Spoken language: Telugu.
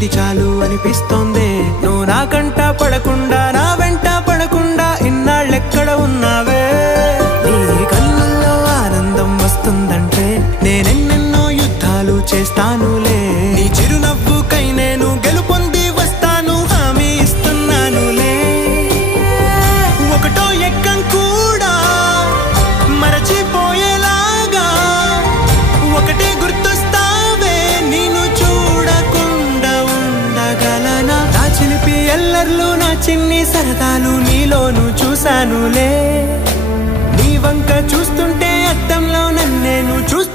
ఇది చాలు అనిపిస్తోందే. నువ్వు నాకంట పడకుండా నా వెంట పడకుండా ఇన్నాళ్ళెక్కడ ఉన్నావే. నీ కళ్ళల్లో ఆనందం వస్తుందంటే నేనెన్నెన్నో యుద్ధాలు చేస్తానులే. నీ చిరునవ్వుకై నేను గెలుపొంది వస్తాను హామీ ఇస్తున్నానులే. ఒకటో ఎక్కం కూడా మరచిపోయేలాగా ఒకటే గుర్తొస్తావే. నేను చూడకుండా ఉండగలనా. నా చిలిపి ఎల్లర్లు నా చిన్ని సరదాలు నీలోను చూశానులే. నీ వంక చూస్తుంటే అద్దంలో నన్నేను చూస్తాను.